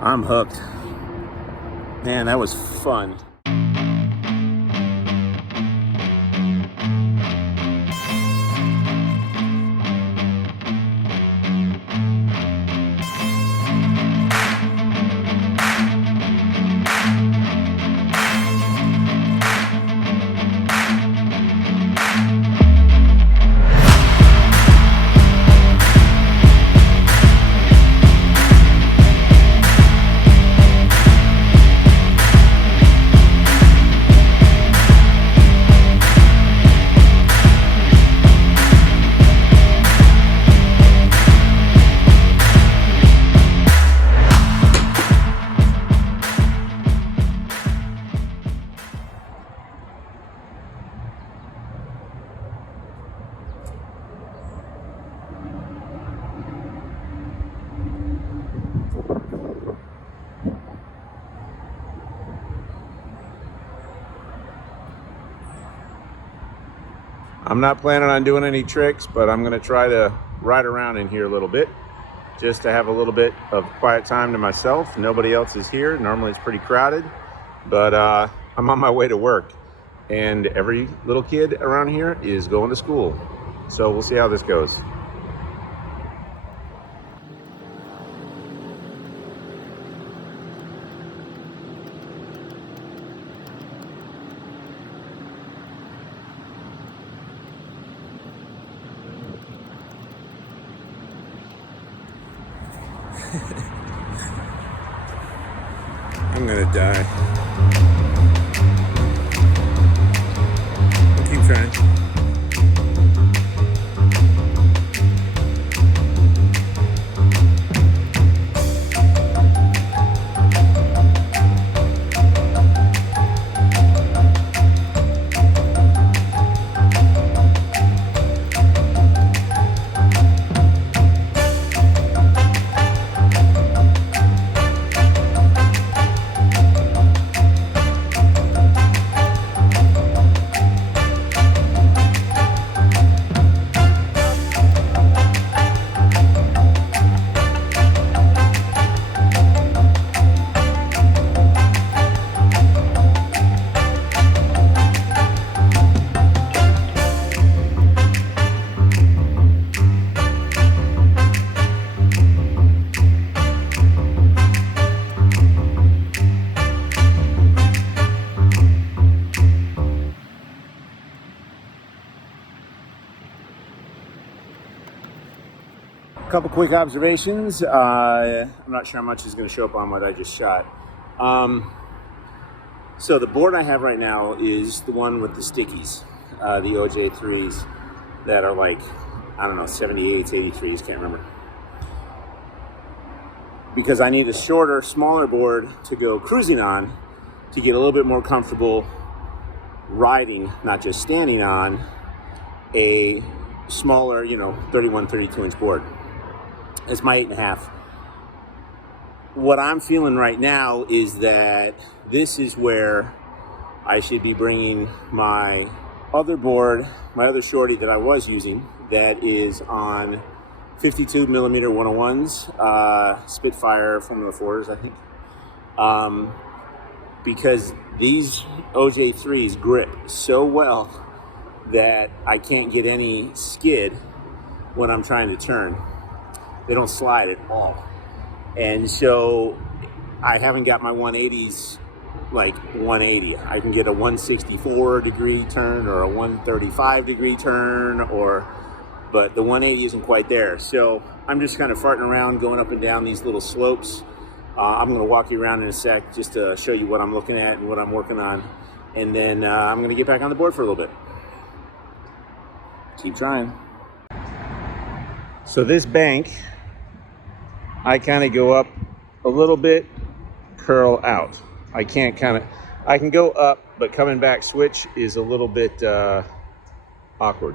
I'm hooked. Man, that was fun. I'm not planning on doing any tricks, but I'm gonna try to ride around in here a little bit just to have a little bit of quiet time to myself. Nobody else is here. Normally it's pretty crowded, but I'm on my way to work and every little kid around here is going to school. So we'll see how this goes. I'm gonna die. Keep trying. Couple quick observations. I'm not sure how much is going to show up on what I just shot. So the board I have right now is the one with the stickies, the OJ3s that are like, I don't know, 78s, 83s, can't remember. Because I need a shorter, smaller board to go cruising on to get a little bit more comfortable riding, not just standing on a smaller, 31, 32 inch board. It's my 8.5. What I'm feeling right now is that this is where I should be bringing my other board, my other shorty that I was using, that is on 52 millimeter 101s, Spitfire Formula 4s, I think. Because these OJ3s grip so well that I can't get any skid when I'm trying to turn. They don't slide at all. And so I haven't got my 180s like 180. I can get a 164 degree turn or a 135 degree turn, but the 180 isn't quite there. So I'm just kind of farting around, going up and down these little slopes. I'm gonna walk you around in a sec just to show you what I'm looking at and what I'm working on. And then I'm gonna get back on the board for a little bit. Keep trying. So this bank, I kind of go up a little bit, curl out. I can go up, but coming back switch is a little bit awkward.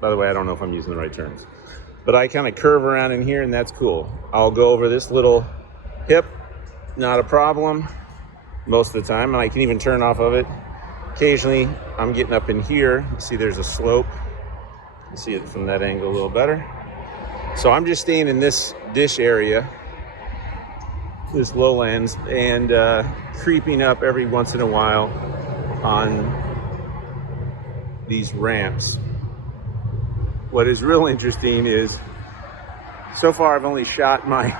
By the way, I don't know if I'm using the right terms, but I kind of curve around in here and that's cool. I'll go over this little hip, not a problem most of the time, and I can even turn off of it. Occasionally, I'm getting up in here. See, there's a slope. You see it from that angle a little better. So I'm just staying in this dish area this lowlands and creeping up every once in a while on these ramps. What is real interesting is, so far I've only shot my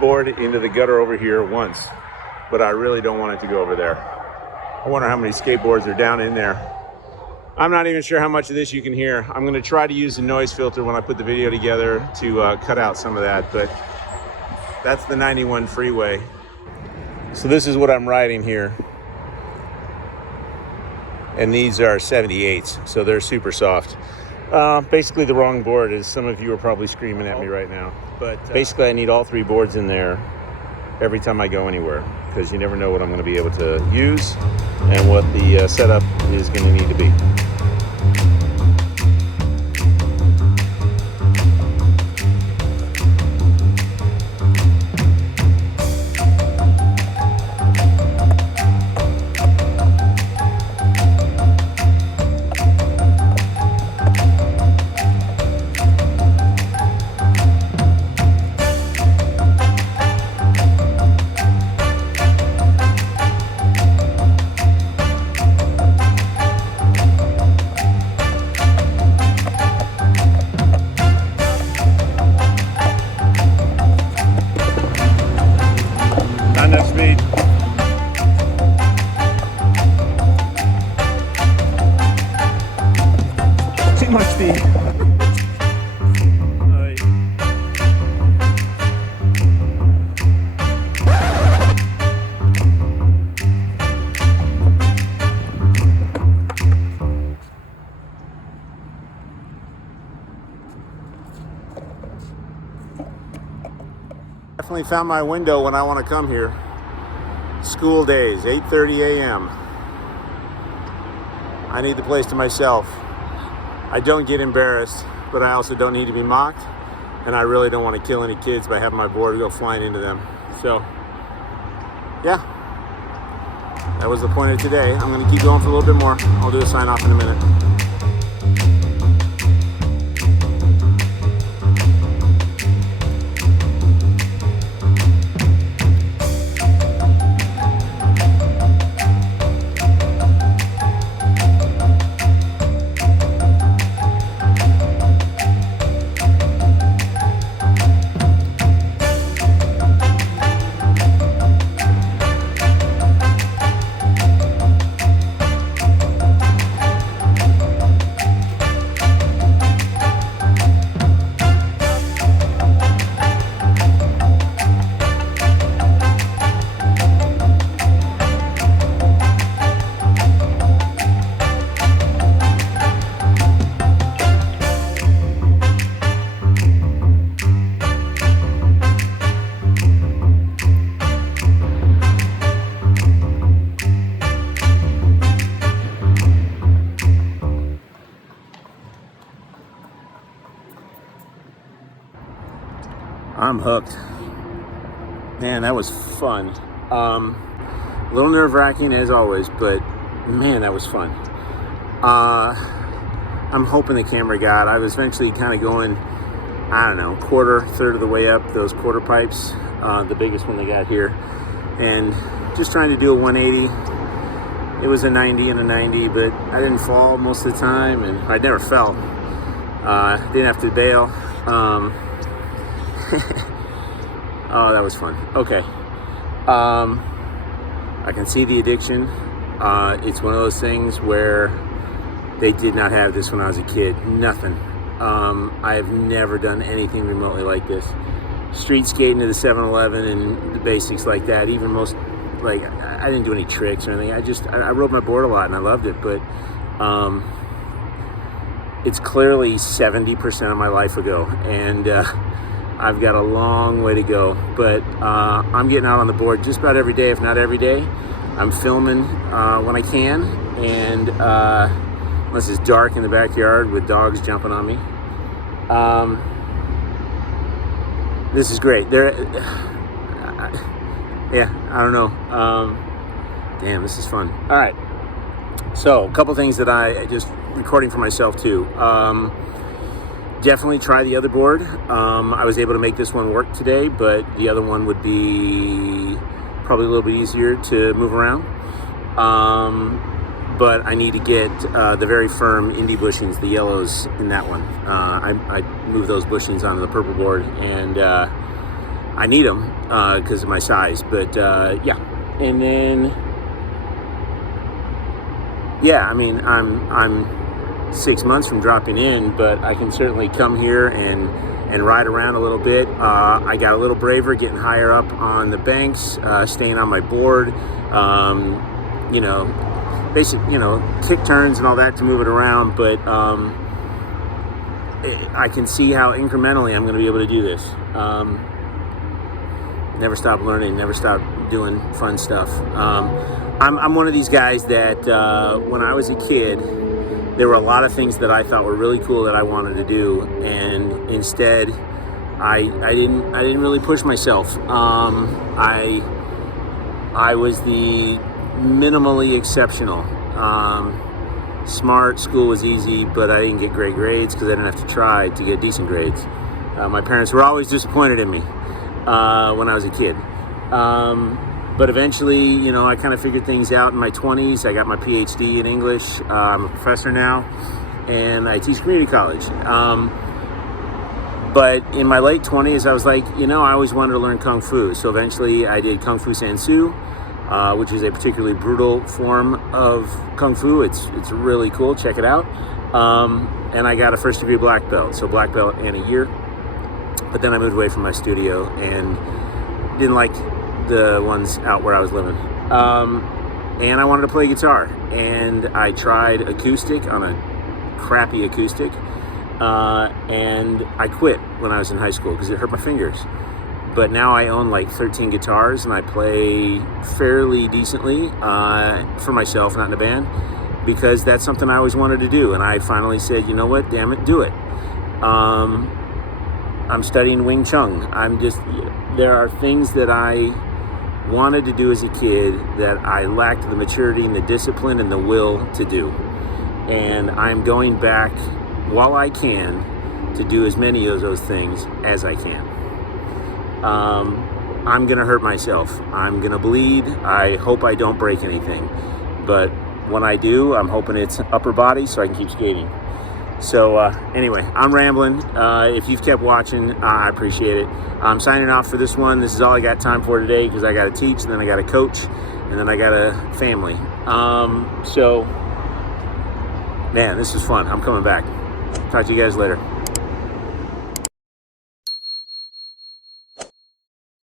board into the gutter over here once, but I really don't want it to go over there. I wonder how many skateboards are down in there. I'm not even sure how much of this you can hear. I'm gonna try to use the noise filter when I put the video together to cut out some of that, but that's the 91 freeway. So this is what I'm riding here. And these are 78s, so they're super soft. Basically the wrong board, as some of you are probably screaming at me right now. But basically I need all three boards in there every time I go anywhere, because you never know what I'm gonna be able to use and what the setup is gonna need to be. Definitely found my window when I want to come here. School days, 8:30 a.m. I need the place to myself. I don't get embarrassed, but I also don't need to be mocked, and I really don't want to kill any kids by having my board go flying into them. So, yeah, that was the point of today. I'm going to keep going for a little bit more. I'll do a sign off in a minute. I'm hooked. Man, that was fun. A little nerve-wracking as always, but man, that was fun. I'm hoping the camera got. I was eventually kind of going, I don't know, third of the way up those quarter pipes, the biggest one they got here, and just trying to do a 180. It was a 90 and a 90, but I didn't fall most of the time, and I never fell. Didn't have to bail. Oh, that was fun. Okay. I can see the addiction. It's one of those things where they did not have this when I was a kid. Nothing. I have never done anything remotely like this. Street skating to the 7-Eleven and the basics like that. Even most, like, I didn't do any tricks or anything. I rode my board a lot and I loved it, but it's clearly 70% of my life ago, and I've got a long way to go, but I'm getting out on the board just about every day, if not every day. I'm filming when I can, and unless it's dark in the backyard with dogs jumping on me. This is great. Yeah, I don't know. Damn, this is fun. All right. So, a couple things that I just recording for myself too. Definitely try the other board. I was able to make this one work today, but the other one would be probably a little bit easier to move around. But I need to get the very firm indie bushings, the yellows in that one. I move those bushings onto the purple board, and I need them because of my size. But yeah, and then yeah, I mean, I'm 6 months from dropping in, but I can certainly come here and ride around a little bit. I got a little braver getting higher up on the banks, staying on my board. You know, basic, kick turns and all that to move it around, but I can see how incrementally I'm going to be able to do this. Never stop learning, never stop doing fun stuff. I'm one of these guys that when I was a kid, there were a lot of things that I thought were really cool that I wanted to do, and instead I didn't really push myself. I was the minimally exceptional. Smart, school was easy, but I didn't get great grades because I didn't have to try to get decent grades. My parents were always disappointed in me when I was a kid. But eventually, I kind of figured things out in my 20s. I got my PhD in English. I'm a professor now, and I teach community college. But in my late 20s, I was like, I always wanted to learn Kung Fu. So eventually I did Kung Fu San Soo, which is a particularly brutal form of Kung Fu. It's really cool. Check it out. And I got a first degree black belt. So black belt in a year. But then I moved away from my studio and didn't like the ones out where I was living. And I wanted to play guitar. And I tried acoustic on a crappy acoustic. And I quit when I was in high school because it hurt my fingers. But now I own like 13 guitars and I play fairly decently for myself, not in a band, because that's something I always wanted to do. And I finally said, you know what, damn it, do it. I'm studying Wing Chun. There are things that I wanted to do as a kid that I lacked the maturity and the discipline and the will to do. And I'm going back while I can to do as many of those things as I can. I'm gonna hurt myself. I'm gonna bleed. I hope I don't break anything. But when I do, I'm hoping it's upper body so I can keep skating. So anyway, I'm rambling. If you've kept watching, I appreciate it. I'm signing off for this one. This is all I got time for today because I got to teach, and then I got to coach, and then I got a family. So, man, this was fun. I'm coming back. Talk to you guys later.